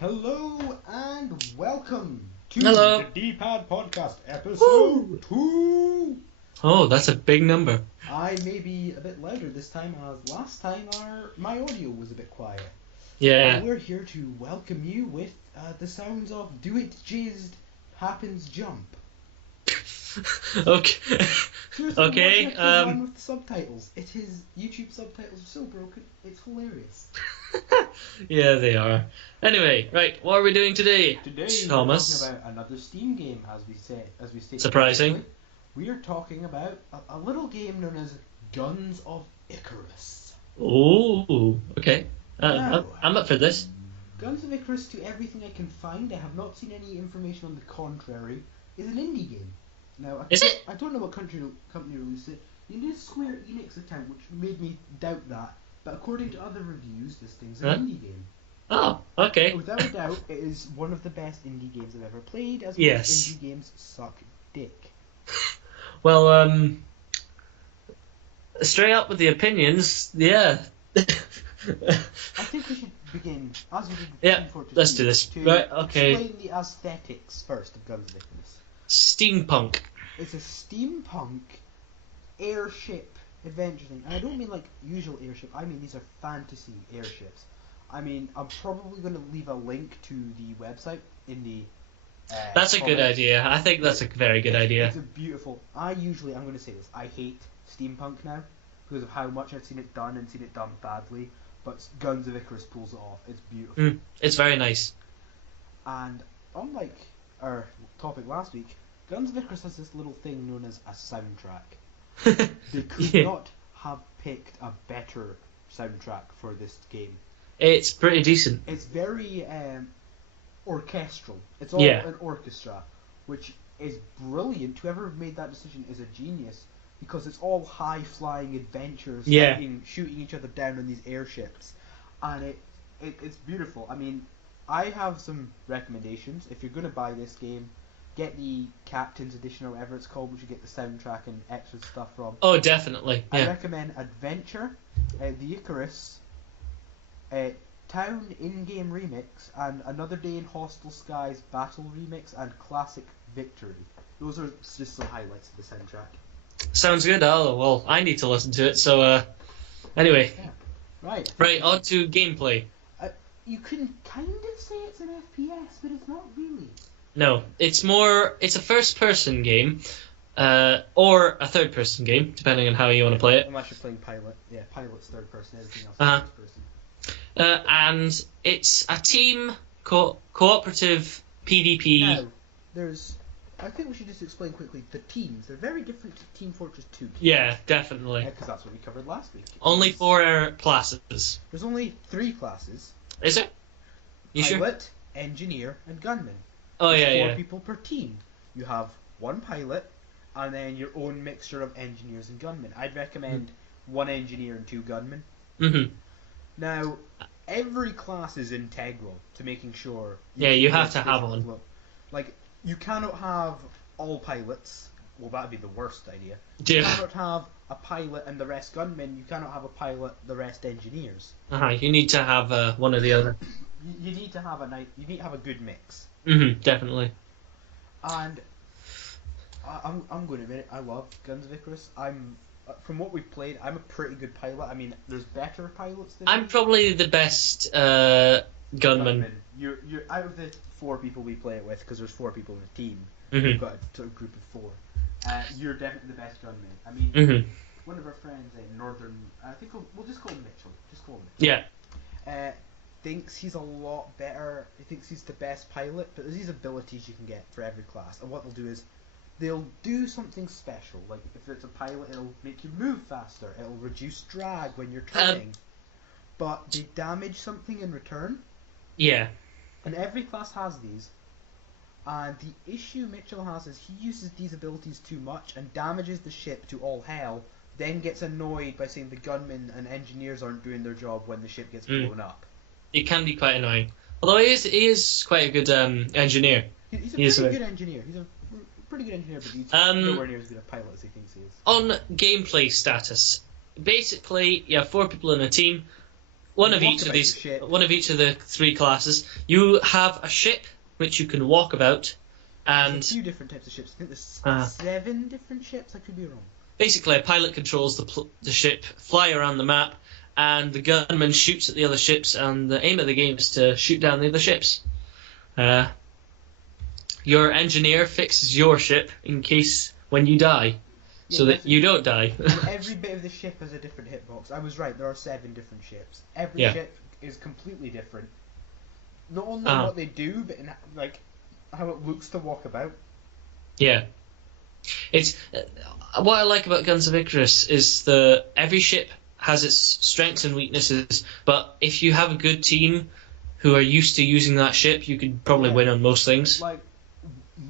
Hello and welcome to Hello. the D-Pad Podcast, episode 2. Oh, that's a big number. I may be a bit louder this time, as last time my audio was a bit quiet. Yeah. We're here to welcome you with the sounds of Do It Jizzed Happens Jump. Okay. Seriously, Okay. watch the one with the subtitles. His YouTube subtitles are so broken, it's hilarious. Yeah, they are. Anyway, right. What are we doing today, Today Thomas? we're talking about another Steam game, as we stated Surprising. previously. We are talking about a little game known as Guns of Icarus. Oh, okay. Now, I'm up for this. Guns of Icarus, to everything I can find, I have not seen any information on the contrary, is an indie game. Now, Is it? I don't know what company released it. You need a Square Enix account, which made me doubt that. But according to other reviews, this thing's an indie game. Oh, okay. Without a doubt, it is one of the best indie games I've ever played, as Yes. most indie games suck dick. Well, straight up with the opinions, yeah. I think we should begin, as we did with Yeah, Team Fortress let's 2, do this. to Right, okay. explain the aesthetics first of Guns of Icarus. Steampunk. It's a steampunk airship adventure thing. And I don't mean like usual airship, I mean these are fantasy airships. I mean, I'm probably going to leave a link to the website in the That's a good comments. idea. I think that's a very good idea. It's a beautiful... I'm going to say this, I hate steampunk now because of how much I've seen it done and seen it done badly, but Guns of Icarus pulls it off. It's beautiful. It's very nice. And unlike our topic last week, Guns of Icarus has this little thing known as a soundtrack. They could Yeah. not have picked a better soundtrack for this game. It's pretty decent. It's very orchestral. It's all Yeah. an orchestra, which is brilliant. Whoever made that decision is a genius, because it's all high-flying adventures, Yeah. shooting each other down on these airships, and it's beautiful. I mean, I have some recommendations. If you're going to buy this game, get the Captain's Edition or whatever it's called, which you get the soundtrack and extra stuff from. Oh, definitely. I Yeah. recommend Adventure, the Icarus, Town in-game remix, and Another Day in Hostile Skies Battle remix, and Classic Victory. Those are just some highlights of the soundtrack. Sounds good. Oh, well, I need to listen to it. So, anyway. Yeah. Right. Right, on to gameplay. You can kind of say it's an FPS, but it's not really. No, it's a first-person game, or a third-person game, depending on how you want to play it. Unless you're playing Pilot. Yeah, Pilot's third person, everything else Uh-huh. is first person. And it's a team cooperative PvP. Now, I think we should just explain quickly the teams. They're very different to Team Fortress 2 teams. Yeah, definitely. Because that's what we covered last week. Only 4 classes. There's only 3 classes. Is it? You sure? Pilot, Engineer, and Gunman. Oh, There's yeah, 4 yeah. people per team. You have 1 pilot, and then your own mixture of engineers and gunmen. I'd recommend 1 engineer and 2 gunmen. Mm-hmm. Now, every class is integral to making sure... Yeah, you keep have the to have station one. afloat. Like, you cannot have all pilots. Well, that'd be the worst idea. You Yeah. cannot have a pilot and the rest gunmen. You cannot have a pilot, the rest engineers. You need to have one or the other. You need to have a good mix. Mm-hmm, definitely. And I'm going to admit it, I love Guns of Icarus. From what we've played, I'm a pretty good pilot. I mean, there's better pilots than I'm me. probably the best gunman. Gunmen. You're out of the 4 people we play it with, because there's 4 people in a team. We've Mm-hmm. got a group of 4. You're definitely the best gunman. I mean, Mm-hmm. one of our friends in Northern, I think we'll just call him Mitchell. Just call him Mitchell. Yeah. Thinks he's a lot better. He thinks he's the best pilot, but there's these abilities you can get for every class. And what they'll do is they'll do something special. Like if it's a pilot, it'll make you move faster. It'll reduce drag when you're turning. But they damage something in return. Yeah. And every class has these. And the issue Mitchell has is he uses these abilities too much and damages the ship to all hell. Then gets annoyed by saying the gunmen and engineers aren't doing their job when the ship gets blown up. It can be quite annoying. Although he is quite a good engineer. He's a pretty good engineer. He's a pretty good engineer, but he's nowhere near as good a pilot as he thinks he is. On gameplay status, basically you have 4 people in a team. one You of walk each of about these, your ship. one of each of the three classes. You have a ship which you can walk about, There's a and few different types of ships. I think there's uh, 7 different ships. I could be wrong. basically a pilot controls the ship, fly around the map, and the gunman shoots at the other ships. And the aim of the game is to shoot down the other ships. Your engineer fixes your ship in case when you die, so that you don't die. And every bit of the ship has a different hitbox. I was right. There are 7 different ships. Every Yeah. ship is completely different. Not only in what they do, but in like how it looks to walk about. Yeah. It's what I like about Guns of Icarus is every ship has its strengths and weaknesses, but if you have a good team who are used to using that ship, you could probably win on most things. Like,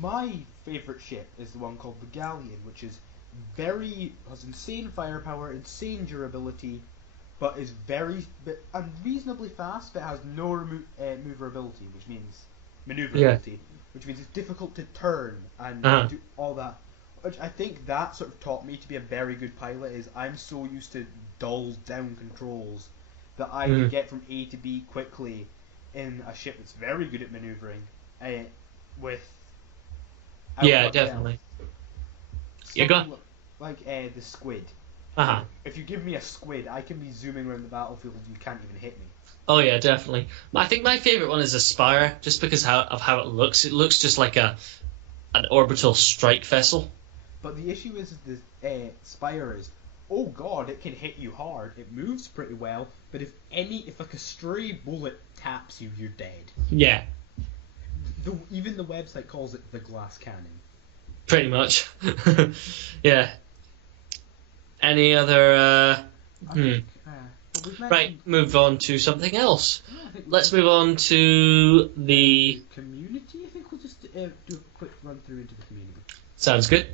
my favourite ship is the one called the Galleon, which is has insane firepower, insane durability, but is unreasonably fast, but has no maneuverability, which means which means it's difficult to turn and do all that. Which I think that sort of taught me to be a very good pilot. Is I'm so used to dulled down controls that I can get from A to B quickly in a ship that's very good at maneuvering. Definitely. You're gone. Like the squid. If you give me a squid, I can be zooming around the battlefield. You can't even hit me. Oh yeah, definitely. I think my favorite one is a Spire, just because of how it looks. It looks just like an orbital strike vessel. But the issue is the Spire is, oh god, it can hit you hard. It moves pretty well, but if like a stray bullet taps you, you're dead. Yeah. Even the website calls it the glass cannon. Pretty much. Yeah. Any other? Right, move on to something else. Yeah, Let's move on to the community. I think we'll just do a quick run through into the community. Sounds good.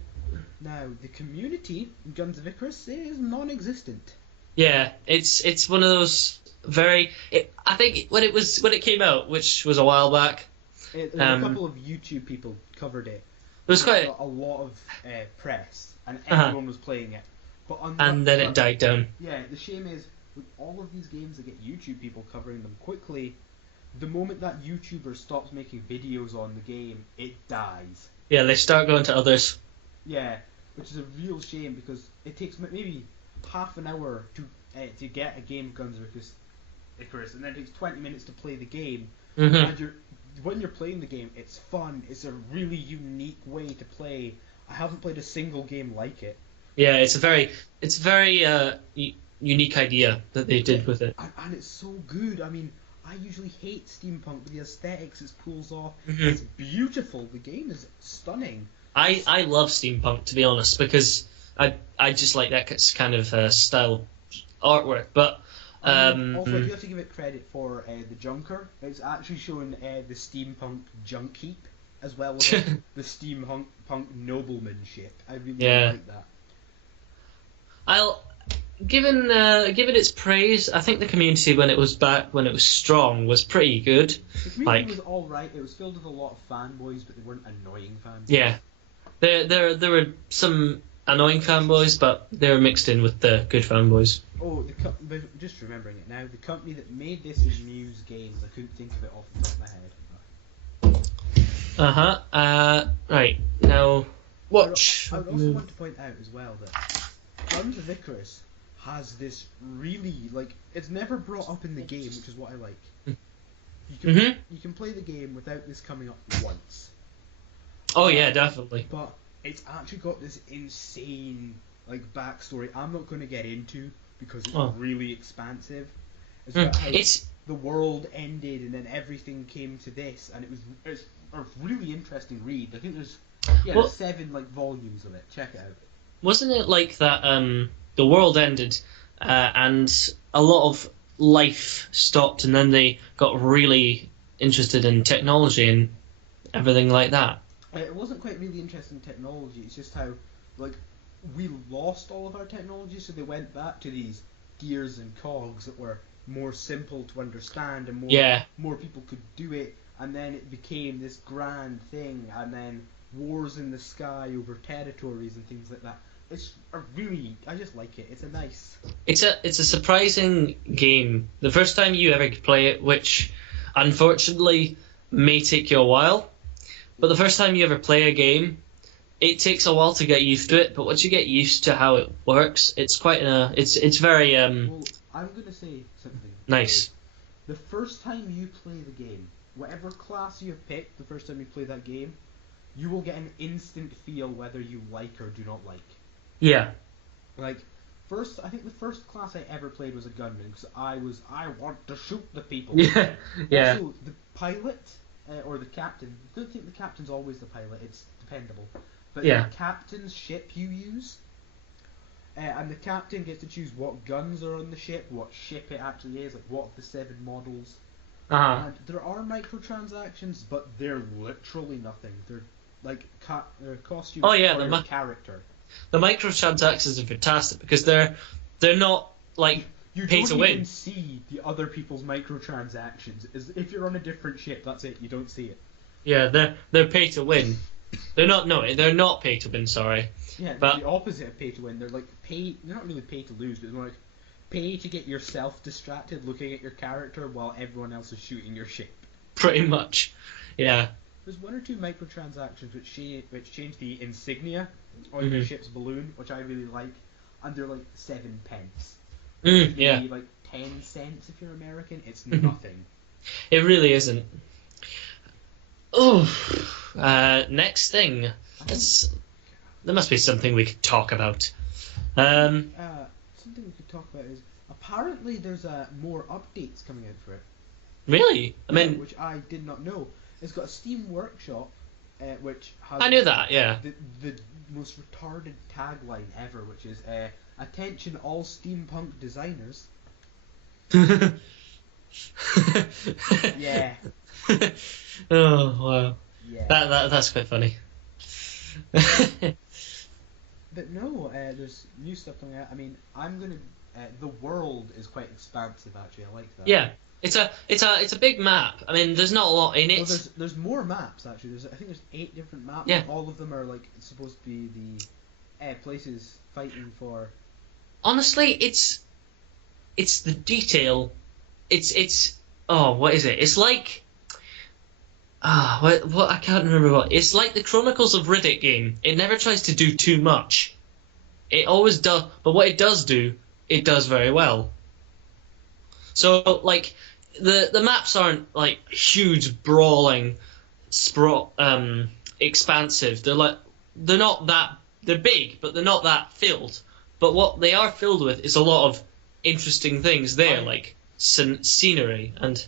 Now, the community in Guns of Icarus is non-existent. Yeah, it's one of those I think when it came out, which was a while back, A couple of YouTube people covered it. There was quite a lot of press, and everyone was playing it. But and then it died down. Yeah, the shame is with all of these games that get YouTube people covering them quickly, the moment that YouTuber stops making videos on the game, it dies. Yeah, they start going to others. Yeah, which is a real shame because it takes maybe half an hour to get a game of Guns of Icarus, and then it takes 20 minutes to play the game. And when you're playing the game, it's fun. It's a really unique way to play. I haven't played a single game like it. Yeah, it's a very unique idea that they did with it. And it's so good. I mean, I usually hate steampunk, but the aesthetics it pulls off, it's beautiful. The game is stunning. I love steampunk, to be honest, because I just like that kind of style artwork. But also, I do have to give it credit for the Junker. It's actually showing the steampunk junk heap as well as the steampunk nobleman ship. I really like that. Given its praise, I think the community when it was strong was pretty good. The community was all right. It was filled with a lot of fanboys, but they weren't annoying fanboys. Yeah, there were some annoying fanboys, but they were mixed in with the good fanboys. Oh, just remembering it now, the company that made this is Muse Games. I couldn't think of it off the top of my head. Right now, watch. I would also want to point out as well that Guns of Icarus has this really, it's never brought up in the game, which is what I like. You can play the game without this coming up once. Oh yeah, definitely. But it's actually got this insane backstory I'm not going to get into because it's really expansive. It's about how the world ended and then everything came to this, and it's a really interesting read. I think there's 7 volumes of it. Check it out. Wasn't it like that? The world ended, and a lot of life stopped, and then they got really interested in technology and everything like that. It wasn't quite really interested in technology. It's just how, we lost all of our technology, so they went back to these gears and cogs that were more simple to understand, and more people could do it. And then it became this grand thing, and then wars in the sky over territories and things like that. I just like it. It's a nice. It's a surprising game. The first time you ever play it, which unfortunately may take you a while, but the first time you ever play a game, it takes a while to get used to it. But once you get used to how it works, it's quite it's very Well, I'm gonna say something. nice. The first time you play the game, whatever class you have picked, the first time you play that game, you will get an instant feel whether you like or do not like. Yeah. Like, I think the first class I ever played was a gunman because I want to shoot the people. Yeah. Yeah. Also, the pilot or the captain. I don't think the captain's always the pilot. It's dependable. But Yeah. the captain's ship you use, and the captain gets to choose what guns are on the ship, what ship it actually is, like what of the 7 models. Uh-huh. And there are microtransactions, but they're literally nothing. They're like costumes Oh, yeah, for the your character. The microtransactions are fantastic because they're not like You pay don't to even win. see the other people's microtransactions. If you're on a different ship, that's it. You don't see it. Yeah, they're pay to win. They're not pay to win. Sorry. Yeah, But- the opposite of pay to win. They're like They're not really pay to lose, but they're more like pay to get yourself distracted looking at your character while everyone else is shooting your ship. Pretty much. Yeah. There's 1 or 2 microtransactions which change the insignia on your ship's balloon, which I really like, and they're like 7 pence. Yeah. Maybe like 10 cents if you're American. It's nothing. It really isn't. Oh. Next thing. There must be something we could talk about. Something we could talk about is apparently there's more updates coming out for it. Really? I mean, which I did not know. It's got a Steam Workshop, which has I knew that. Yeah. the most retarded tagline ever, which is "Attention all steampunk designers." Yeah. Oh wow. Yeah. That's quite funny. But no, there's new stuff coming out. I mean, the world is quite expansive. Actually, I like that. Yeah. It's a big map. I mean, there's not a lot in it. Well, there's more maps actually. I think there's 8 different maps. Yeah. And all of them are like supposed to be the places fighting for. Honestly, it's the detail. It's what is it? It's like what I can't remember what. It's like the Chronicles of Riddick game. It never tries to do too much. It always does, but what it does do, it does very well. So like the maps aren't like huge brawling, expansive. They're not that. They're big, but they're not that filled. But what they are filled with is a lot of interesting things there, like scenery, and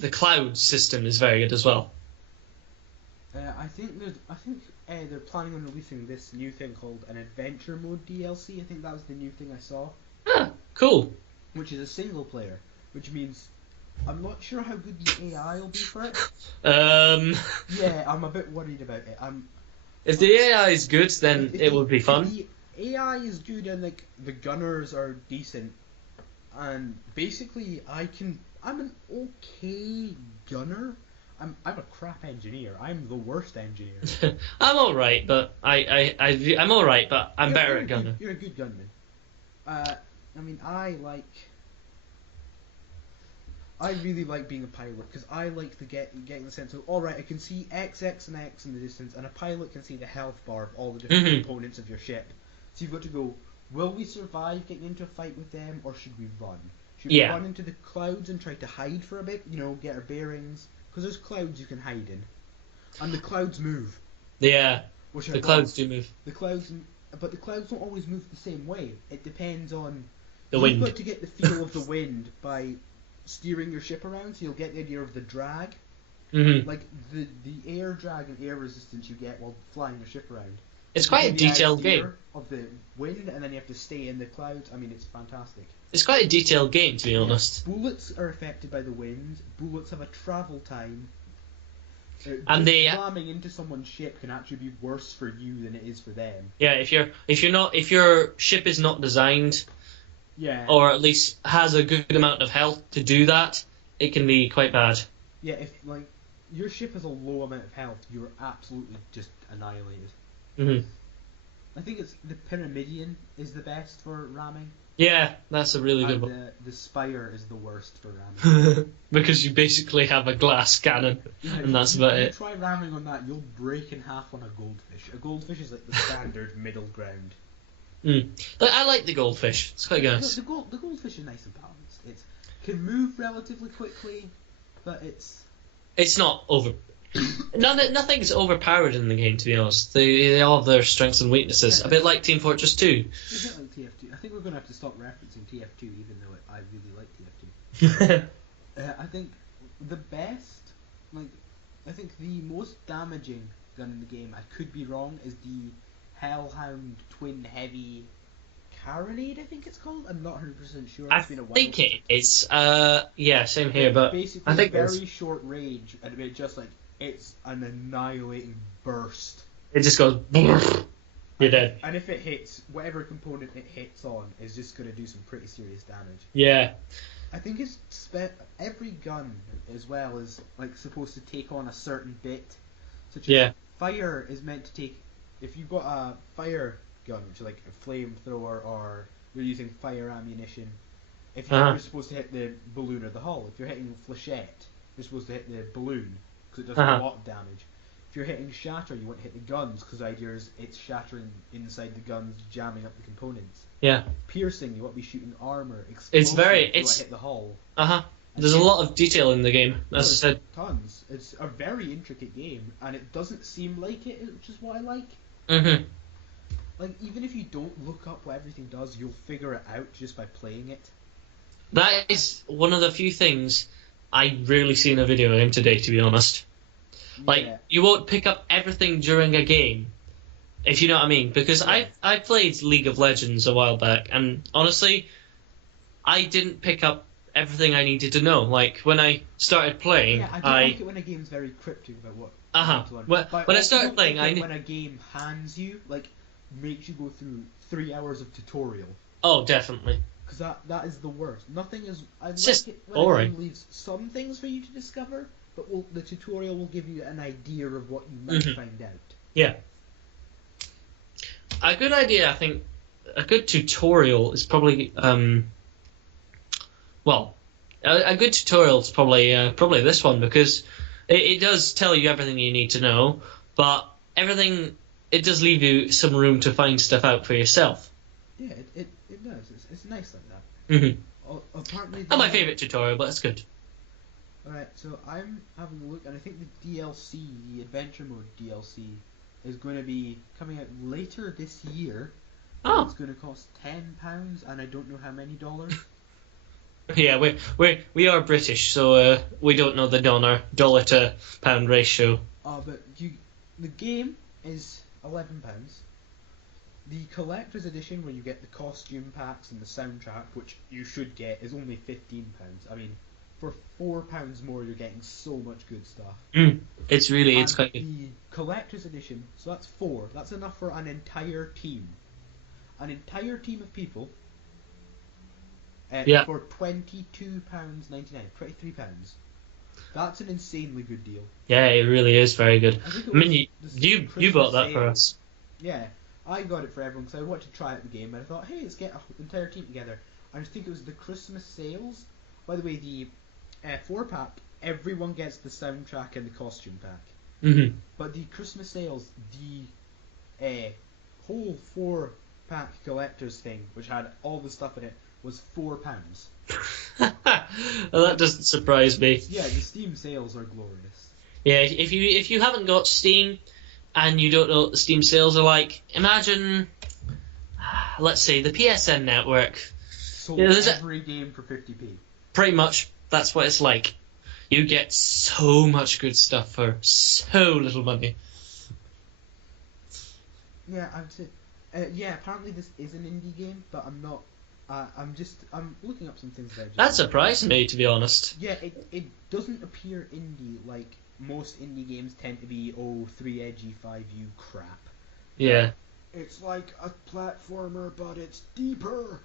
the cloud system is very good as well. I think they're planning on releasing this new thing called an adventure mode DLC. I think that was the new thing I saw. Ah, cool. Which is a single player, which means I'm not sure how good the AI will be for it. Yeah, I'm a bit worried about it. If the AI is good, then it will be fun. The AI is good and like the gunners are decent, and basically I'm an okay gunner. I'm a crap engineer. I'm the worst engineer. I'm all right, but I'm all right, but I'm better at gunner. You're a good gunman. I mean, I really like being a pilot because I like getting the sense of alright, I can see X, X, and X in the distance, and a pilot can see the health bar of all the different components of your ship. So you've got to go, will we survive getting into a fight with them, or should we run? Should we run into the clouds and try to hide for a bit, get our bearings? Because there's clouds you can hide in. And the clouds move. Yeah, Which the clouds do move. But the clouds don't always move the same way. It depends on The wind. You've got to get the feel of the wind by steering your ship around, so you'll get the idea of the drag. Mm-hmm. Like the air drag and air resistance you get while flying your ship around. It's quite a The detailed idea game. of the wind, and then you have to stay in the clouds. I mean, it's fantastic. It's quite a detailed game, to be honest. Bullets are affected by the wind. Bullets have a travel time. And they slamming into someone's ship can actually be worse for you than it is for them. Yeah, if your ship is not designed, or at least has a good amount of health to do that, it can be quite bad. Yeah, if like your ship has a low amount of health, you're absolutely just annihilated. Mm-hmm. I think it's the Pyramidion is the best for ramming. Yeah, that's a really good And one. the Spire is the worst for ramming. Because you basically have a glass cannon, Yeah, and that's about you it. try ramming on that, you'll break in half on a goldfish. A goldfish is like the standard middle ground. But I like the goldfish. It's quite nice. The goldfish is nice and balanced. It can move relatively quickly, but It's not over. Nothing's overpowered in the game, to be honest. They all have their strengths and weaknesses. Yeah, a bit like Team Fortress 2. It's a bit like TF2. I think we're going to have to stop referencing TF2, even though I really like TF2. I think the best, I think the most damaging gun in the game, I could be wrong, is the Hellhound Twin Heavy Carronade, I think it's called. I'm not 100% sure. It's been a while. I think it is. Yeah, same here, but basically I think very short range, and it just it's an annihilating burst. it just goes. You're dead. And if it hits, whatever component it hits on is just going to do some pretty serious damage. Yeah. I think it's every gun as well is supposed to take on a certain bit. Such as fire is meant to take. If you've got a fire gun, which is like a flamethrower, or you're using fire ammunition, if you're supposed to hit the balloon or the hull. If you're hitting flechette, you're supposed to hit the balloon because it does a lot of damage. If you're hitting shatter, you want to hit the guns because the idea is it's shattering inside the guns, jamming up the components. Yeah. Piercing, you want to be shooting armor. It's very. Hit the hull. There's a lot of detail in the game, as I said. Tons. It's a very intricate game, and it doesn't seem like it, which is what I like. Mhm. Even if you don't look up what everything does, you'll figure it out just by playing it. That is one of the few things I rarely see in a video game today, to be honest. You won't pick up everything during a game, if you know what I mean. Because I played League of Legends a while back, and honestly, I didn't pick up everything I needed to know. Like, when I started playing, I don't like it when a game's very cryptic about what you need to learn. When I started playing, I knew... when a game hands you, makes you go through 3 hours of tutorial. Oh, definitely. Because that is the worst. Nothing is... It's just it when boring. a game leaves some things for you to discover, but the tutorial will give you an idea of what you might find out. Yeah. A good idea, I think, a good tutorial is probably... a good tutorial is probably this one, because it does tell you everything you need to know, but it does leave you some room to find stuff out for yourself. Yeah, it does. It's nice like that. Mm-hmm. Apparently, not my favourite tutorial, but it's good. Alright, so I'm having a look, and I think the DLC, the Adventure Mode DLC, is going to be coming out later this year. Oh. It's going to cost £10, and I don't know how many dollars. Yeah, we are British, so we don't know the dollar to pound ratio. But the game is £11. The collector's edition, where you get the costume packs and the soundtrack, which you should get, is only £15. I mean, for £4 more, you're getting so much good stuff. It's quite good. The collector's edition, so that's 4. That's enough for an entire team. An entire team of people. For £22.99, £23. That's an insanely good deal. Yeah, it really is very good. I mean, you bought that for us. Yeah, I got it for everyone because I wanted to try out the game, and I thought, hey, let's get an entire team together. I think it was the Christmas sales. By the way, the 4-pack, everyone gets the soundtrack and the costume pack. But the Christmas sales, the whole 4-pack collector's thing, which had all the stuff in it, was £4. Well, that doesn't surprise me. Yeah, the Steam sales are glorious. Yeah, if you haven't got Steam and you don't know what the Steam sales are like, imagine, let's say, the PSN network. Sold every game for 50p. Pretty much, that's what it's like. You get so much good stuff for so little money. Yeah, I would say. Apparently this is an indie game, but I'm not. I'm looking up some things there. That surprised me, to be honest. Yeah, it doesn't appear indie like most indie games tend to be. 3 edgy 5U crap. Yeah. It's like a platformer, but it's deeper.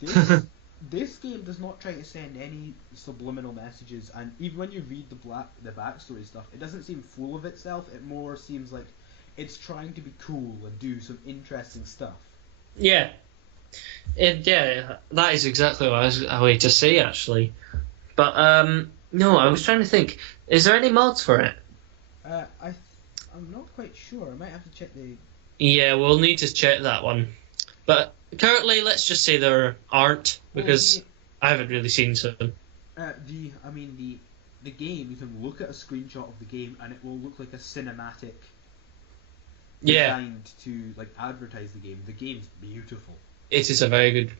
This game does not try to send any subliminal messages, and even when you read the backstory stuff, it doesn't seem full of itself. It more seems like it's trying to be cool and do some interesting stuff. Yeah. Yeah, that is exactly what I was going to say, actually. But, no, I was trying to think. Is there any mods for it? I'm not quite sure. I might have to check the... Yeah, we'll need to check that one. But currently, let's just say there aren't, because I haven't really seen some. The game, you can look at a screenshot of the game and it will look like a cinematic designed to like advertise the game. The game's beautiful. It is a very good...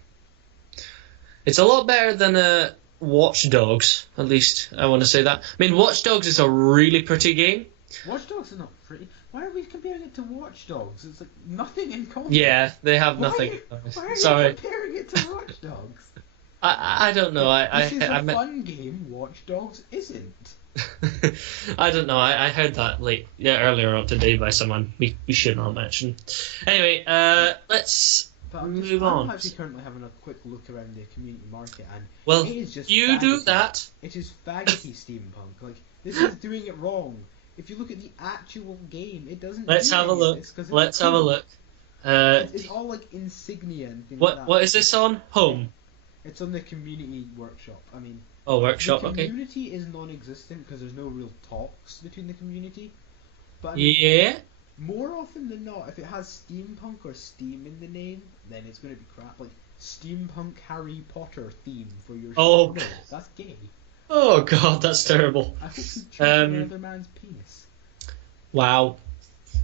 It's a lot better than Watch Dogs, at least I want to say that. I mean, Watch Dogs is a really pretty game. Watch Dogs is not pretty. Why are we comparing it to Watch Dogs? It's like nothing in common. Yeah, they have nothing. Why are Sorry. you comparing it to Watch Dogs? I don't know. This is a fun game. Watch Dogs isn't. I don't know. I heard that earlier on today by someone we should not mention. Anyway, let's move on. I'm actually currently having a quick look around the community market, and it is just you faggoty. do that. It is faggoty steampunk. Like, this is doing it wrong. If you look at the actual game, it doesn't. Let's have a look. Let's have a look. It's all like insignia and things like that. What is this on? Home. It's on the community workshop. I mean, workshop. the Okay. community is non-existent because there's no real talks between the community. But I mean, more often than not, if it has steampunk or steam in the name, then it's going to be crap. Like steampunk Harry Potter theme for your show. Oh, no, that's gay. Oh god, that's terrible. I hope you choose another man's penis. Wow.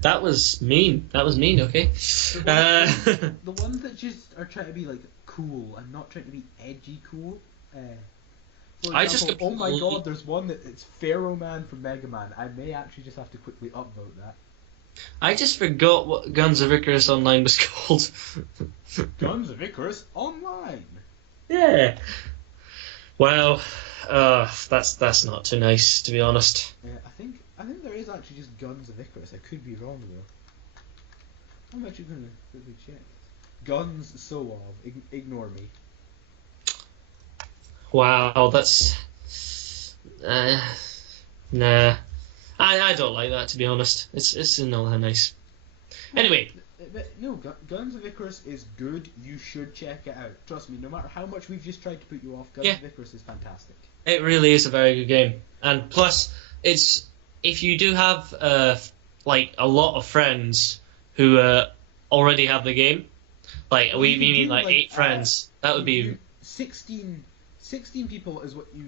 That was mean. Okay. The ones that just are trying to be like cool and not trying to be edgy cool. For example, oh my god, there's one that it's Pharaoh Man from Mega Man. I may actually just have to quickly upvote that. I just forgot what Guns of Icarus Online was called. Guns of Icarus Online. Yeah. Well, that's not too nice, to be honest. Yeah, I think there is actually just Guns of Icarus. I could be wrong though. I'm actually gonna quickly check. Guns so of ignore me. Wow, that's nah. I don't like that, to be honest. It's not that nice. Anyway. But no, Guns of Icarus is good. You should check it out. Trust me, no matter how much we've just tried to put you off, Guns of Icarus is fantastic. It really is a very good game. And plus, it's if you do have like a lot of friends who already have the game, like we mean like 8 friends, that would be 16 people is what you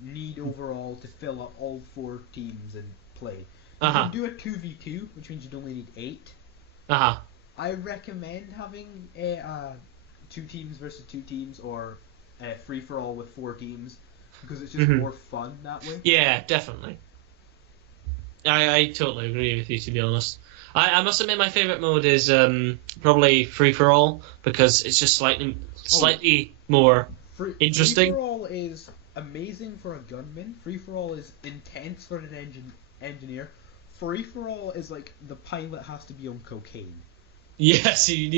need overall to fill up all 4 teams and play. You can do a 2v2, which means you'd only need 8. I recommend having 2 teams versus 2 teams or free for all with 4 teams because it's just more fun that way. Yeah, definitely. I totally agree with you, to be honest. I must admit my favourite mode is probably free for all because it's just slightly more interesting. Free for all is amazing for a gunman. Free for all is intense for an engineer. Free for all is like the pilot has to be on cocaine. Yes, he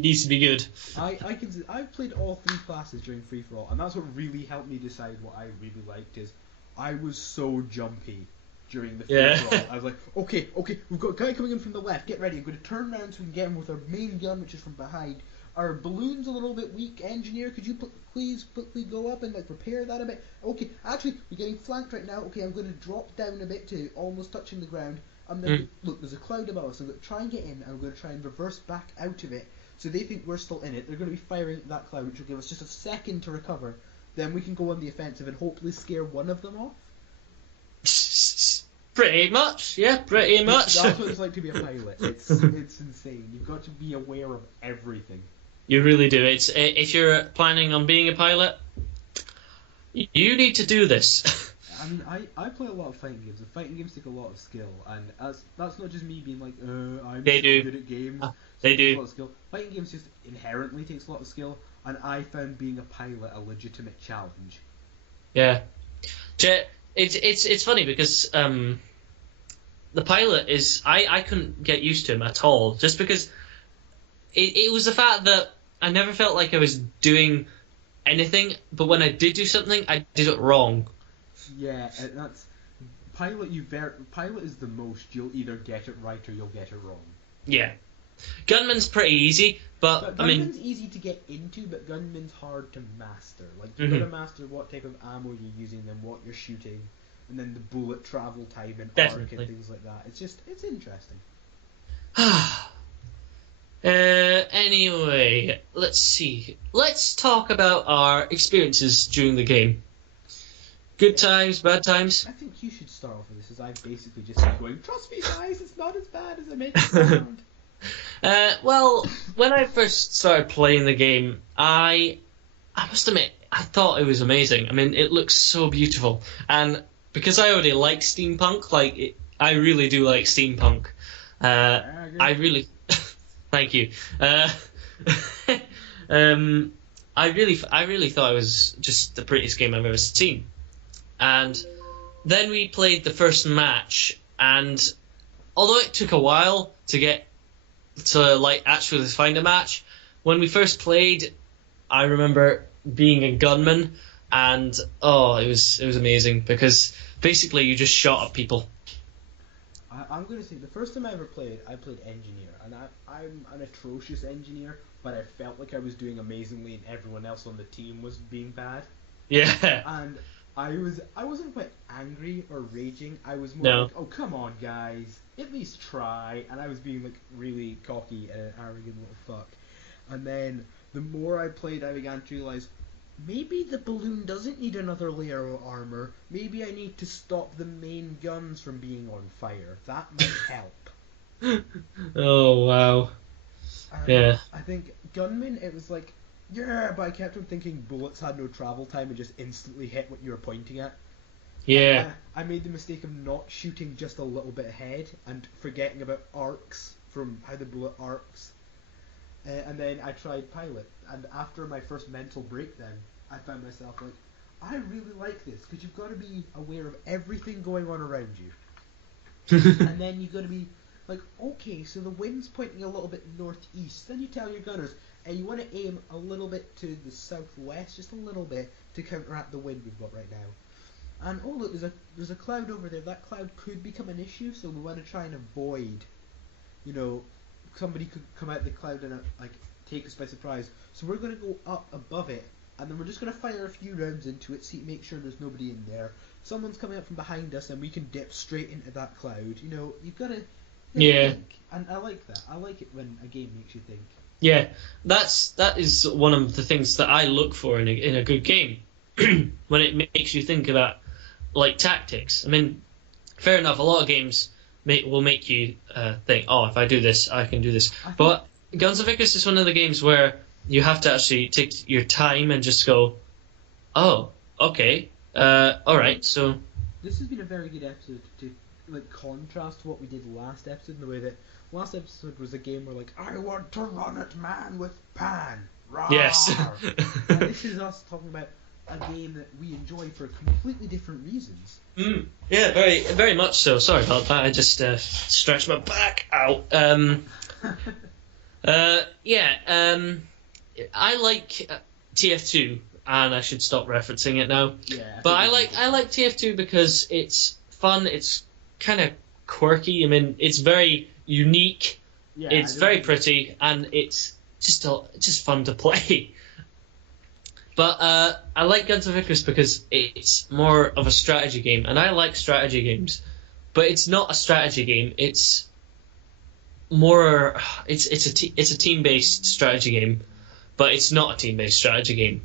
needs to be good. I've played all 3 classes during free for all, and that's what really helped me decide what I really liked. Is I was so jumpy during the free for all. I was like, okay, we've got a guy coming in from the left. Get ready. I'm going to turn around so we can get him with our main gun, which is from behind. Our balloon's a little bit weak, engineer. Could you please quickly go up and like repair that a bit? Okay, actually, we're getting flanked right now. Okay, I'm going to drop down a bit to almost touching the ground. And then look, there's a cloud above us. I'm going to try and get in, and I'm going to try and reverse back out of it. So they think we're still in it. They're going to be firing at that cloud, which will give us just a second to recover. Then we can go on the offensive and hopefully scare one of them off. Pretty much, yeah, pretty much. That's what it's like to be a pilot. It's insane. You've got to be aware of everything. You really do. It's if you're planning on being a pilot, you need to do this. I mean, I play a lot of fighting games, and fighting games take a lot of skill, and that's not just me being like, I'm so good at games. They do. A lot of skill. Fighting games just inherently takes a lot of skill, and I found being a pilot a legitimate challenge. Yeah. It's funny because the pilot is I couldn't get used to him at all, just because it was the fact that I never felt like I was doing anything, but when I did do something, I did it wrong. Yeah, that's Pilot Pilot is the most. You'll either get it right or you'll get it wrong. Yeah. Gunman's pretty easy, but I mean, Gunman's easy to get into, but Gunman's hard to master. Like you Mhm. gotta master what type of ammo you're using, then what you're shooting, and then the bullet travel time and arc Definitely. and things like that. It's interesting. Anyway, let's see. Let's talk about our experiences during the game. Good times, bad times. I think you should start off with this, as I basically just keep going. Trust me, guys, it's not as bad as I make it sound. Well, when I first started playing the game, I must admit, I thought it was amazing. I mean, it looks so beautiful, and because I already like steampunk, I really do like steampunk. I really, thank you. I really thought it was just the prettiest game I've ever seen. And then we played the first match, and although it took a while to get to actually find a match, when we first played, I remember being a gunman, and it was amazing because basically you just shot at people. I'm going to say the first time I played engineer, and I'm an atrocious engineer, but I felt like I was doing amazingly, and everyone else on the team was being bad. Yeah. And I wasn't quite angry or raging. I was more like, oh come on guys, at least try. And I was being like really cocky and an arrogant little fuck. And then the more I played, I began to realize maybe the balloon doesn't need another layer of armor. Maybe I need to stop the main guns from being on fire. That might help. Oh wow. And Yeah. I think gunman, it was like, yeah, but I kept on thinking bullets had no travel time and just instantly hit what you were pointing at. Yeah. I made the mistake of not shooting just a little bit ahead and forgetting about arcs from how the bullet arcs. And then I tried pilot, and after my first mental breakdown, I found myself like, I really like this, because you've got to be aware of everything going on around you. And then you've got to be like, okay, so the wind's pointing a little bit northeast. Then you tell your gunners, and you want to aim a little bit to the southwest, just a little bit, to counteract the wind we've got right now. And oh look, there's a cloud over there. That cloud could become an issue, so we want to try and avoid, somebody could come out the cloud and take us by surprise. So we're going to go up above it, and then we're just going to fire a few rounds into it, make sure there's nobody in there. Someone's coming up from behind us, and we can dip straight into that cloud. You've got to think. And I like that. I like it when a game makes you think. Yeah, that is one of the things that I look for in a good game, when it makes you think about tactics. I mean, fair enough. A lot of games will make you think, oh, if I do this, I can do this. But Guns of Icarus is one of the games where you have to actually take your time and just go, oh, okay, all right. So this has been a very good episode to contrast to what we did last episode, in the way that last episode was a game where I want to run at man with pan. Rawr. Yes. And this is us talking about a game that we enjoy for completely different reasons. Yeah, very very much so. Sorry about that. I just stretched my back out. I like TF2, and I should stop referencing it now. Yeah. But I like TF2 because it's fun. It's kind of quirky. I mean, it's very unique. Yeah, it's very pretty, and it's just fun to play. But I like Guns of Icarus because it's more of a strategy game, and I like strategy games. But it's not a strategy game. It's more. It's a team-based strategy game, but it's not a team-based strategy game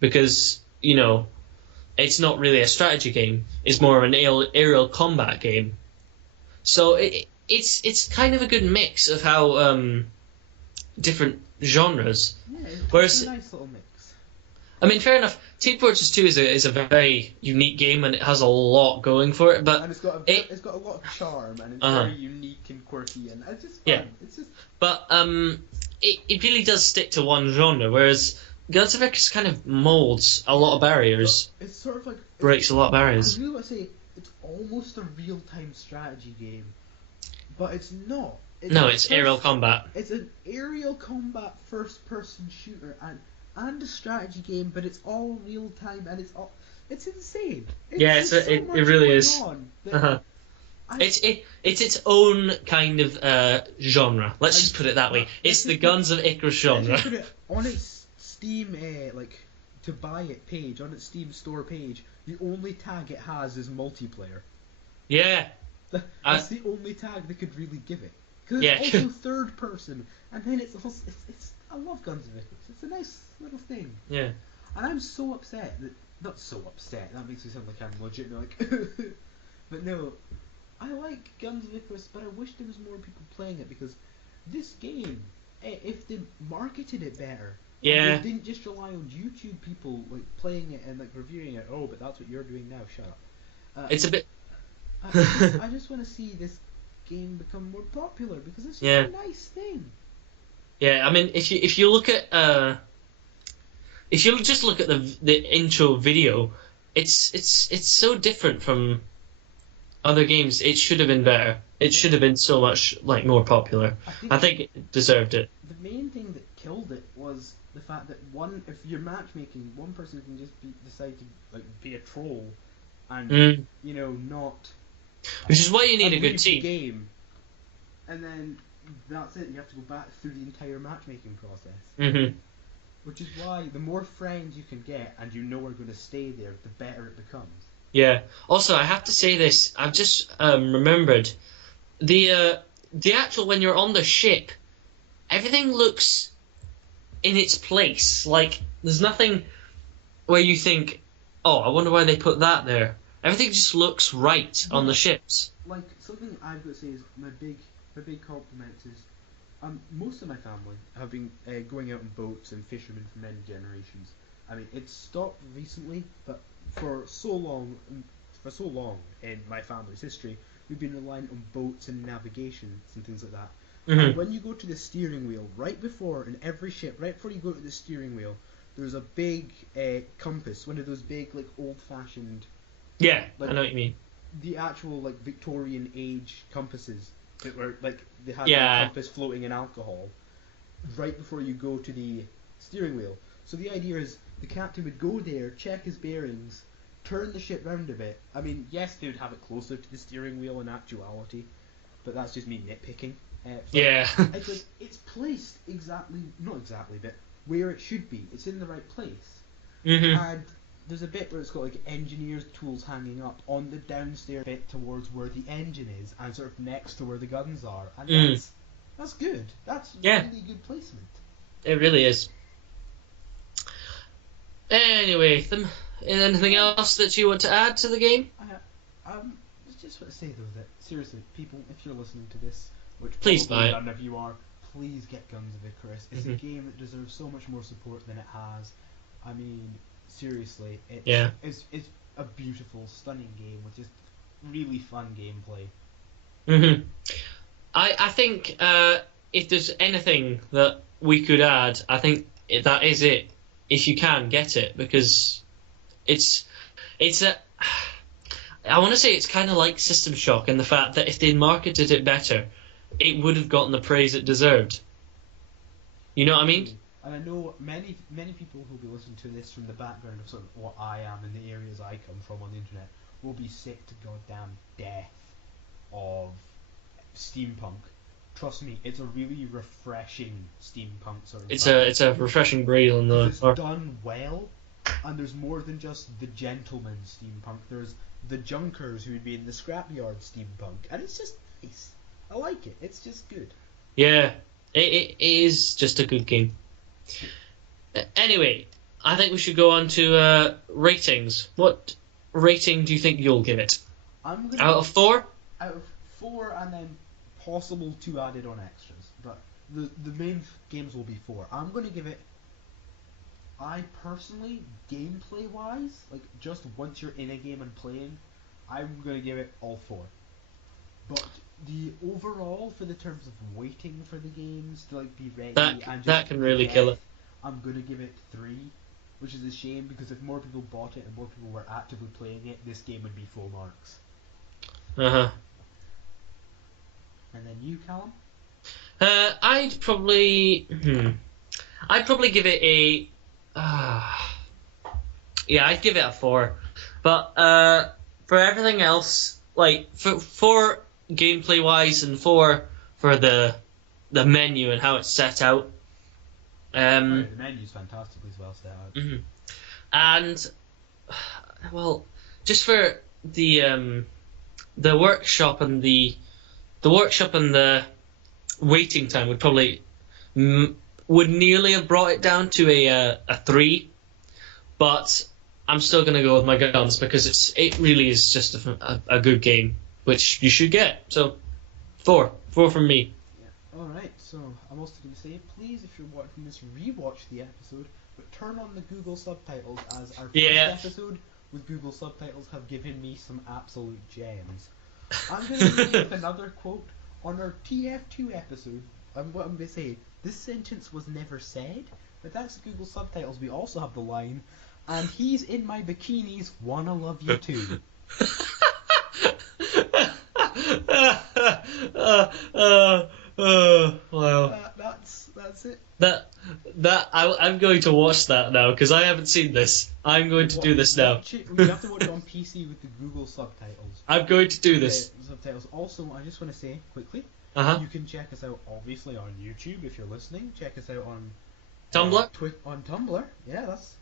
because it's not really a strategy game. It's more of an aerial combat game. So it's kind of a good mix of how different genres. Yeah, Whereas, it's a nice little mix. I mean, fair enough. Team Fortress 2 is a very unique game, and it has a lot going for it. But and it's got a lot of charm, and it's very unique and quirky, and it's just fun. Yeah. It's just. But it really does stick to one genre, whereas Guns of Icarus kind of molds a lot of barriers. It's sort of breaks a lot of barriers. I really want to say it's almost a real-time strategy game, but it's not. It's aerial combat. It's an aerial combat first-person shooter and a strategy game, but it's all real-time, and it's all It's insane. Yeah, There's so it much really going is. on that Uh-huh. It's its own kind of genre. Let's just put it that way. It's the Guns of Icarus Let's genre. just put it on its Steam, like to buy it page on its Steam store page. The only tag it has is multiplayer. Yeah. That's the only tag they could really give it. Because Yeah. it's also third person, and then it's also it's I love Guns of Icarus. It's a nice little thing. Yeah. And I'm so upset that not so upset. That makes me sound like I'm legit like. But no, I like Guns of Icarus, but I wish there was more people playing it because this game, if they marketed it better, Yeah. and they didn't just rely on YouTube people like playing it and like reviewing it. Oh, but that's what you're doing now. Shut up. It's a bit. I just want to see this game become more popular because it's just Yeah. a nice thing. Yeah, I mean, if you look at if you just look at the intro video, it's so different from other games. It should have been better. It should have been so much like more popular. I think it deserved it. The main thing that killed it was the fact that if you're matchmaking, one person can just decide to like be a troll, and you know not. Which is why you need a good leave team. the game, and then that's it. You have to go back through the entire matchmaking process. Mm-hmm. Which is why the more friends you can get, and you know are going to stay there, the better it becomes. Yeah. Also, I have to say this. I've just remembered the actual when you're on the ship, everything looks in its place. Like there's nothing where you think, oh, I wonder why they put that there. Everything just looks right on the ships. Like something I've got to say is my big compliments is most of my family have been going out on boats and fishermen for many generations. I mean, it's stopped recently, but for so long in my family's history, we've been relying on boats and navigation and things like that. Mm-hmm. And when you go to the steering wheel, in every ship, right before you go to the steering wheel, there's a big compass, one of those big, like, old-fashioned... Yeah, like, I know what you mean. The actual, like, Victorian age compasses that were, like, they had Yeah. a compass floating in alcohol right before you go to the steering wheel. So the idea is the captain would go there, check his bearings, turn the ship round a bit. I mean, yes, they would have it closer to the steering wheel in actuality, but that's just me nitpicking. Yeah. It's placed not exactly, but where it should be. It's in the right place. Mm-hmm. And there's a bit where it's got like engineer's tools hanging up on the downstairs bit towards where the engine is and sort of next to where the guns are. And that's good. That's really good placement. It really is. Anyway, anything else that you want to add to the game? I just want to say though that seriously, people, if you're listening to this, which Please probably buy it. none of you are, please get Guns of Icarus. It's a game that deserves so much more support than it has. I mean, seriously, it's a beautiful, stunning game with just really fun gameplay. Mm-hmm. I think if there's anything that we could add, I think that is it. If you can get it, because it's a. I want to say it's kind of like System Shock in the fact that if they marketed it better, it would have gotten the praise it deserved. You know what I mean? And I know many people who'll be listening to this from the background of sort of what I am and the areas I come from on the internet will be sick to goddamn death of steampunk. Trust me, it's a really refreshing steampunk sort of. It's a refreshing breeze on the. It's done well, and there's more than just the gentleman steampunk. There's the junkers who would be in the scrapyard steampunk, and it's just nice. I like it. It's just good. Yeah, it is just a good game. Anyway, I think we should go on to ratings. What rating do you think you'll give it? Out of 4? Out of 4, and then possible 2 added on extras. But the main games will be 4. I'm going to give it... I personally, gameplay-wise, like just once you're in a game and playing, I'm going to give it all 4. But the overall, for the terms of waiting for the games to like be ready, that can really kill it. I'm gonna give it 3, which is a shame because if more people bought it and more people were actively playing it, this game would be full marks. And then you, Callum? I'd probably give it a. Yeah, I'd give it a 4. But for everything else, like for gameplay wise and for the menu and how it's set out, The menu's fantastically well set out. mhm. And well, just for the workshop and the waiting time would probably would nearly have brought it down to a 3, but I'm still gonna go with my guns because it really is just a good game which you should get. So 4 from me. Yeah. All right. So I'm also going to say, please, if you're watching this, rewatch the episode, but turn on the Google subtitles, as our first episode with Google subtitles have given me some absolute gems. I'm going to read another quote on our TF2 episode. What I'm going to say, this sentence was never said, but that's Google subtitles. We also have the line, and he's in my bikinis, wanna love you too. Wow. That's it. I'm going to watch that now because I haven't seen this. I'm going to do this now. You have to watch it on PC with the Google subtitles. I'm going to do this. Subtitles. Also, I just want to say quickly, you can check us out obviously on YouTube if you're listening. Check us out on Tumblr. On Tumblr. Yeah, that's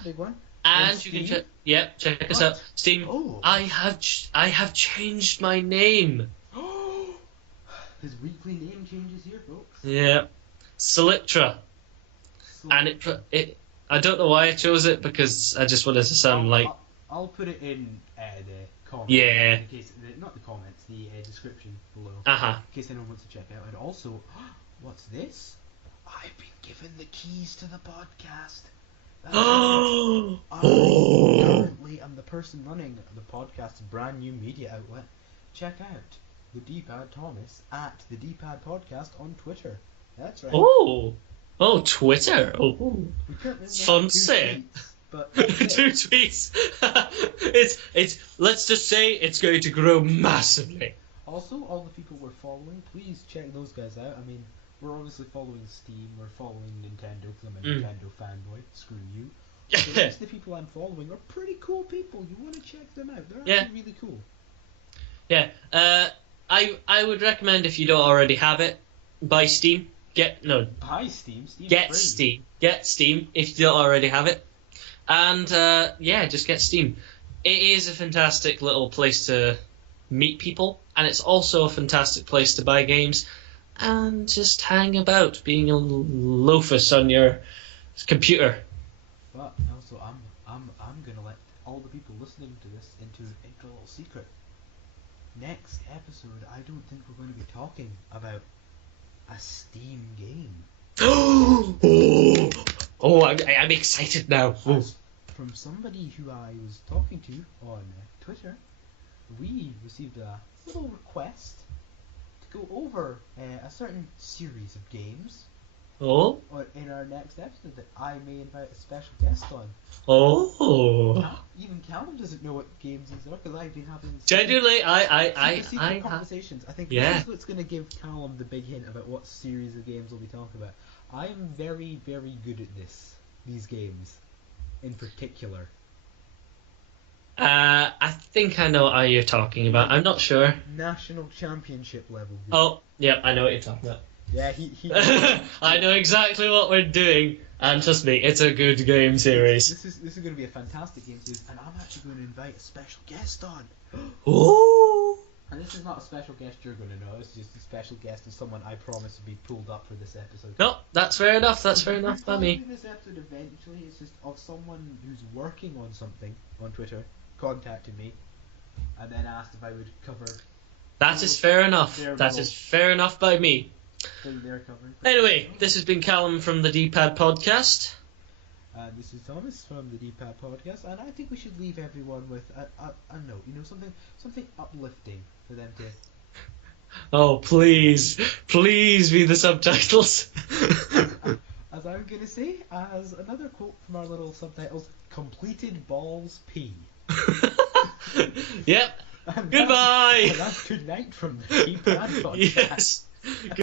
a big one. And you can check us out. Steam. Oh. I have changed my name. His weekly name changes here, folks. Yeah, Salitra. And it I don't know why I chose it because I just wanted to sound like. I'll put it in the comments. Yeah. In case, not the comments, the description below. In case anyone wants to check out. And also, what's this? I've been given the keys to the podcast. Currently, I'm the person running the podcast's brand new media outlet. Check out the D-Pad Thomas at the D-Pad Podcast on Twitter. That's right. Oh, Twitter. Oh, We currently fancy. But 2 tweets. it's let's just say it's going to grow massively. Also, all the people we're following, please check those guys out. I mean, we're obviously following Steam, we're following Nintendo because I'm a Nintendo fanboy. Screw you. But the rest of the people I'm following are pretty cool people. You want to check them out. They're actually really cool. Yeah. I would recommend, if you don't already have it, buy Steam. Buy Steam. Get free. Steam. Get Steam if you don't already have it. And just get Steam. It is a fantastic little place to meet people, and it's also a fantastic place to buy games and just hang about, being a loafus on your computer. But also, I'm gonna let all the people listening to this into a little secret. Next episode, I don't think we're going to be talking about a Steam game. I'm excited now. From somebody who I was talking to on Twitter, we received a little request to go over a certain series of games. In our next episode that I may invite a special guest on. Even Callum doesn't know what games these are because I've been having genuinely secret conversations. I think this is what's going to give Callum the big hint about what series of games we'll be talking about. I am very, very good at these games in particular. I think I know what you're talking about. I'm not sure. National championship level games. Oh, yeah, I know what you're talking about. Yeah, he I know exactly what we're doing, and trust me, it's a good game series. This is going to be a fantastic game series, and I'm actually going to invite a special guest on. Ooh! And this is not a special guest you're going to know. It's just a special guest and someone I promise to be pulled up for this episode. No, that's fair enough. That's fair enough by me. This episode eventually, it's just of someone who's working on something on Twitter contacted me, and then asked if I would cover. That is fair enough. That is fair enough by me. Anyway, this has been Callum from the D-Pad Podcast. And this is Thomas from the D-Pad Podcast, and I think we should leave everyone with a note, something uplifting for them to... Oh, please be the subtitles. As I'm going to say, as another quote from our little subtitles, completed balls pee. Yep. Goodbye. That's good night from the D-Pad Podcast. Yes.